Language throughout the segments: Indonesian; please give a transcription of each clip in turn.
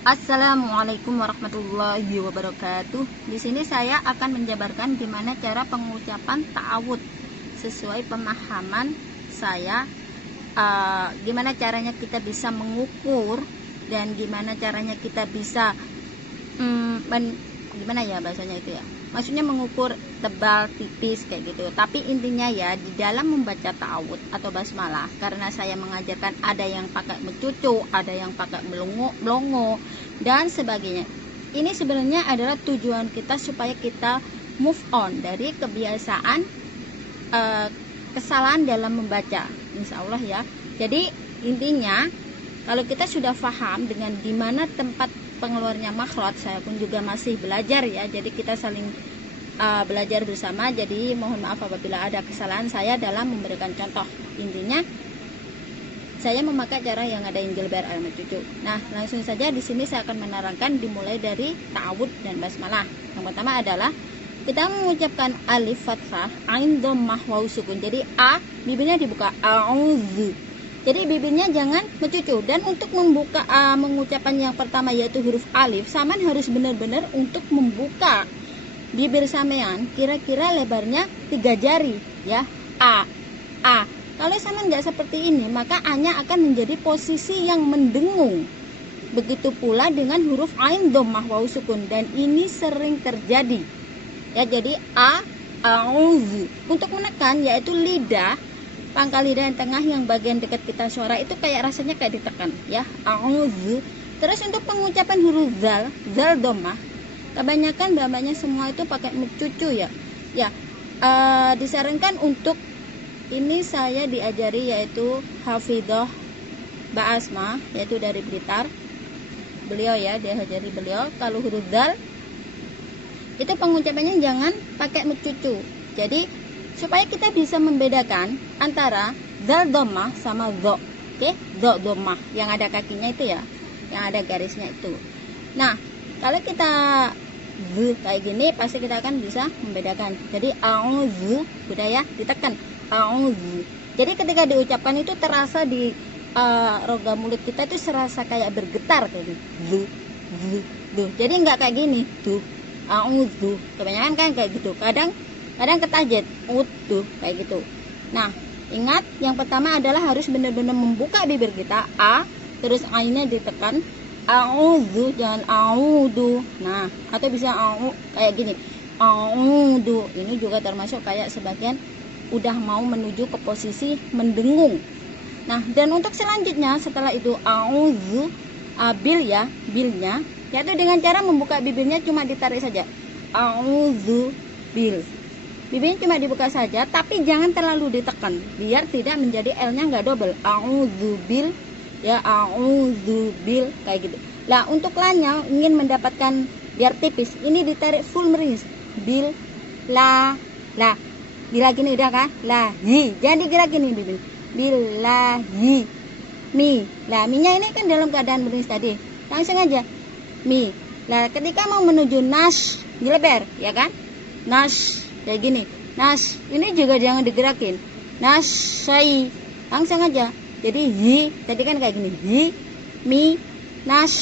Assalamualaikum warahmatullahi wabarakatuh. Di sini saya akan menjabarkan gimana cara pengucapan ta'awud sesuai pemahaman saya. Gimana caranya kita bisa mengukur dan gimana caranya kita bisa gimana ya bahasanya itu ya. Maksudnya mengukur tebal, tipis kayak gitu. Tapi intinya ya di dalam membaca ta'awud atau basmalah, karena saya mengajarkan ada yang pakai mencucu, ada yang pakai melongo dan sebagainya. Ini sebenarnya adalah tujuan kita supaya kita move on dari kebiasaan kesalahan dalam membaca, insya Allah ya. Jadi intinya kalau kita sudah paham dengan dimana tempat pengeluarnya makhraj, saya pun juga masih belajar ya, jadi kita saling belajar bersama. Jadi mohon maaf apabila ada kesalahan saya dalam memberikan contoh. Intinya saya memakai cara yang ada yang jilbar al cucu. Nah, langsung saja di sini saya akan menerangkan dimulai dari ta'awud dan basmalah. Yang pertama adalah kita mengucapkan alif fathah, ain dhammah, waw sukun. Jadi a bibirnya dibuka, a'udzu. Jadi bibirnya jangan mencucu. Dan untuk membuka mengucapan yang pertama yaitu huruf alif, saman harus benar-benar untuk membuka bibir samean kira-kira lebarnya 3 jari ya. A. Kalau saman nggak seperti ini, maka a-nya akan menjadi posisi yang mendengung. Begitu pula dengan huruf ain dhammah waw sukun, dan ini sering terjadi. Ya, jadi a'udzu. Untuk menekan yaitu lidah, pangkal lidah yang tengah yang bagian dekat pita suara itu kayak rasanya kayak ditekan ya, a'udzu. Terus untuk pengucapan huruf zal dhammah, kebanyakan bapaknya semua itu pakai mencucu ya. Ya, disarankan untuk ini saya diajari yaitu Hafidhah Mbak Asma, yaitu dari Blitar. Beliau ya, diajari beliau. Kalau huruf dal itu pengucapannya jangan pakai mencucu. Jadi supaya kita bisa membedakan antara zal dhammah sama dho. Oke, dho dhammah yang ada kakinya itu ya, yang ada garisnya itu. Nah, kalau kita kayak gini pasti kita akan bisa membedakan. Jadi a'udzu udah ya, ditekan a'udzu. Jadi ketika diucapkan itu terasa di rongga mulut kita itu serasa kayak bergetar kayak gitu. Jadi nggak kayak gini tuh a'udzu. Kebanyakan kan kayak gitu. Kadang ketajet tuh kayak gitu. Nah, ingat yang pertama adalah harus benar-benar membuka bibir kita a, terus ainnya ditekan a'udzu, jangan a'udzu. Nah, atau bisa kayak gini a'udzu. Ini juga termasuk kayak sebagian udah mau menuju ke posisi mendengung. Nah, dan untuk selanjutnya setelah itu a'udzu, bilnya yaitu dengan cara membuka bibirnya cuma ditarik saja. A'udzu bil. Bibirnya cuma dibuka saja, tapi jangan terlalu ditekan biar tidak menjadi L-nya nggak double. A'udzu bil ya, a'udzu bil kayak gitu. Nah, untuk la-nya ingin mendapatkan biar tipis, ini ditarik full meringis. Bil la. Bila gini udah kan? Lahi. Jangan digerak gini bibir. Billahi. Mi. Lah, mi-nya ini kan dalam keadaan meringis tadi. Langsung aja. Mi. Lah, ketika mau menuju nas, dilebar, ya kan? Nas kayak gini. Nas. Ini juga jangan digerakin. Nas sai. Langsung aja. Jadi hi, tadi kan kayak gini. Hi, mi, nas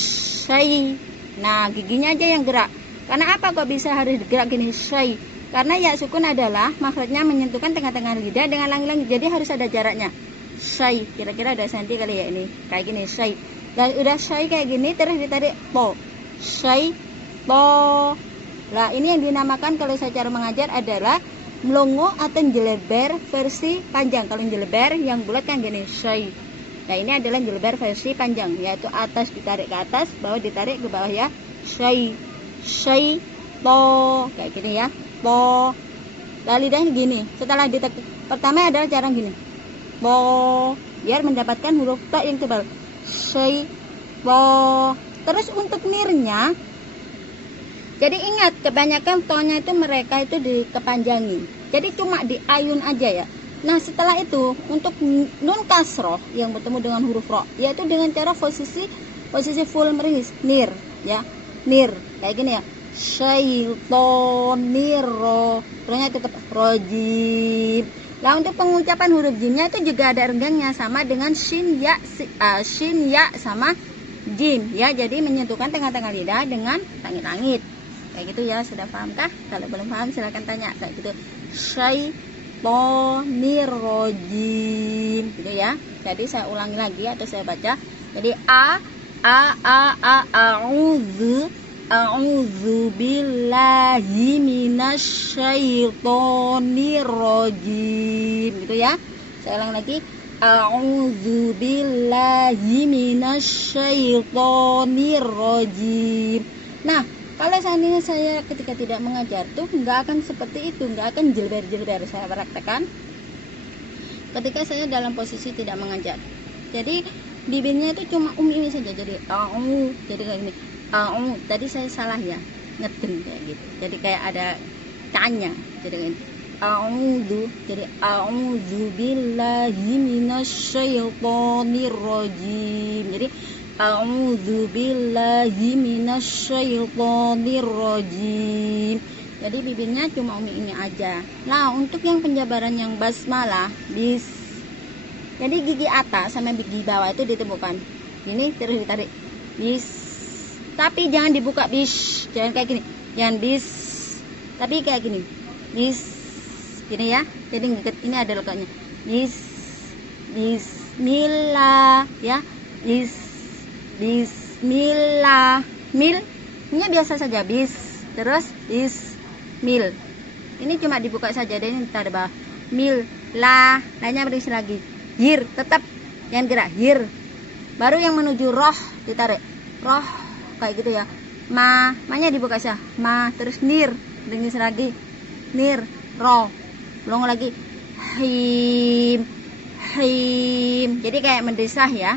sai. Nah, giginya aja yang gerak. Karena apa kok bisa harus digerak gini? Sai. Karena ya sukun adalah makhrajnya menyentuhkan tengah-tengah lidah dengan langit-langit, jadi harus ada jaraknya. Syai, kira-kira ada senti kali ya ini, kayak gini syai. Dan udah syai kayak gini terus ditarik po, syai po. Lah, ini yang dinamakan kalau saya cara mengajar adalah melongo atau jeleber versi panjang. Kalau jeleber yang bulat kan gini syai. Nah, ini adalah jeleber versi panjang, yaitu atas ditarik ke atas, bawah ditarik ke bawah ya. Syai po, kayak gini ya. Po. Lah, lidahnya gini. Setelah ditekan, pertama adalah cara gini. Po, biar mendapatkan huruf ta yang tebal. Syai po. Terus untuk nirnya, jadi ingat kebanyakan tonnya itu mereka itu dikepanjangi. Jadi cuma diayun aja ya. Nah, setelah itu untuk nun kasroh yang bertemu dengan huruf ro, yaitu dengan cara posisi full meringis, nir ya. Nir kayak gini ya. Syaitoniro, terusnya tetap rojim. Nah, untuk pengucapan huruf jinnya itu juga ada renggangnya, sama dengan shin ya sama jim ya, jadi menyentuhkan tengah-tengah lidah dengan langit-langit kayak gitu ya. Sudah pahamkah? Kalau belum paham silahkan tanya kayak gitu. Syaitonirrojim gitu ya. Jadi saya ulangi lagi atau saya baca. Jadi a'udzu billahi minasyaitonirrajim gitu ya. Saya ulang lagi, a'udzu billahi minasyaitonirrajim. Nah, kalau seandainya saya ketika tidak mengajar tuh nggak akan seperti itu, nggak akan jelber-jelber. Saya praktekkan ketika saya dalam posisi tidak mengajar. Jadi bibirnya itu cuma ini saja. Jadi jadi kayak gini. Tadi saya salah ya, ngeden kayak gitu. Jadi kayak ada tanya. Jadi kayak gini. Jadi a'udzu billahi minasyaitonirrajim. Jadi a'udzu billahi minasyaitonirrajim. Jadi bibirnya cuma ini aja. Nah, untuk yang penjabaran yang basmalah, jadi gigi atas sama gigi bawah itu ditemukan. Ini terus ditarik. Tapi jangan dibuka jangan kayak gini. Jangan tapi kayak gini. Gini ya. Jadi ini ada lekatnya. Bismillah ya. Bismillah. Ini biasa saja terus mil. Ini cuma dibuka saja, dan ini kita ada bawah. Lainnya berisi lagi. Hir, tetap jangan gerak. Hir. Baru yang menuju roh ditarik. Roh kayak gitu ya. Ma-nya dibuka saja. Terus nir, berisi lagi. Nir, roh. Ulang lagi. Him. Jadi kayak mendesah ya.